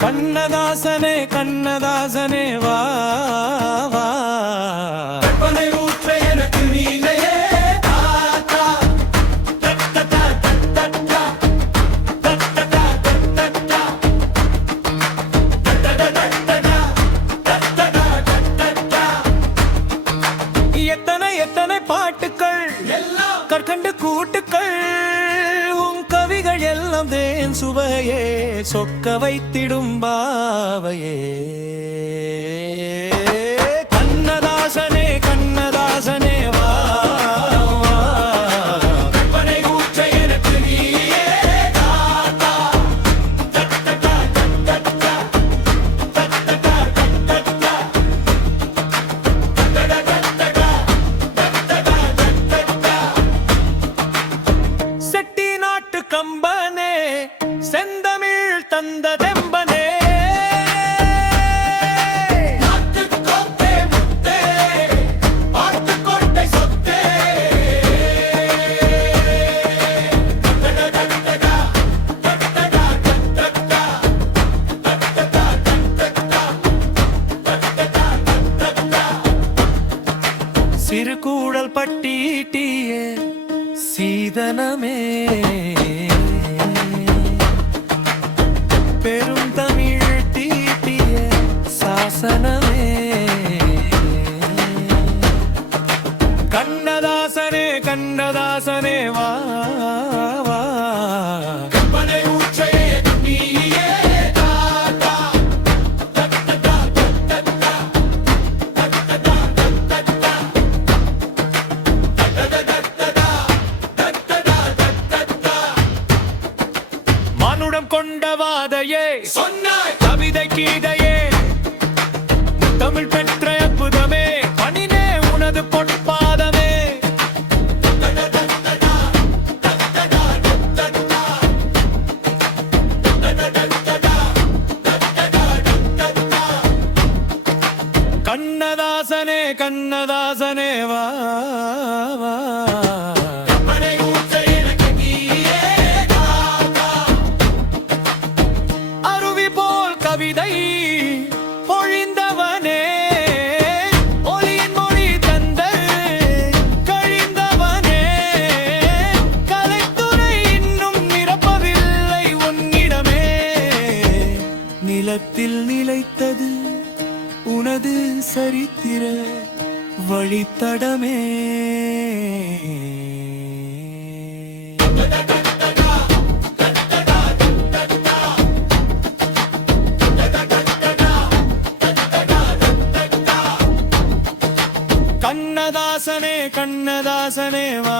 கண்ணதாசனே கண்ணதாசனே வா வா கற்பனை ஊற்ற எனக்கு நீலையே எத்தனை எத்தனை பாட்டுக்கள் எல்லாம் கற்கண்டு கூட்டுக்கள் உன் கவிகள் எல்லாம் தேன் சுவையே சொக்க வைத்திடும் பாவையே கண்ணதாசனே கண்ணதாசனே வா கற்பனை ஊற்ற எனக்கு நீயே செட்டி நாட்டு கம்பனே செந்தமிழ் தந்த தெம்பனே நாட்டுக்கோட்டை முத்தே பாட்டுக்கோட்டை சொத்தே சிறுகூடல் பட்டிட்டியே சீதனமே பெரும் தமிழ் தீட்டிய சாசனமே கண்ணதாசனே கண்ணதாசனே வா வா கற்பனை ஊற்றையே நீயே மனுடம் கொண்ட வாதையே சொன்னாய் கவிதை கீதையே தமிழ் பெற்ற அற்புதமே பணினே உனது பொற்பாதமே கண்ணதாசனே கண்ணதாசனே வா வா கவிதை பொழிந்தவனே ஒளியின் மொழி தந்த கழிந்தவனே கலைத்துறை இன்னும் நிரப்பவில்லை உன்னிடமே நிலத்தில் நிலைத்தது உனது சரித்திர வழித்தடமே கண்ணதாசனே கண்ணதாசனே வா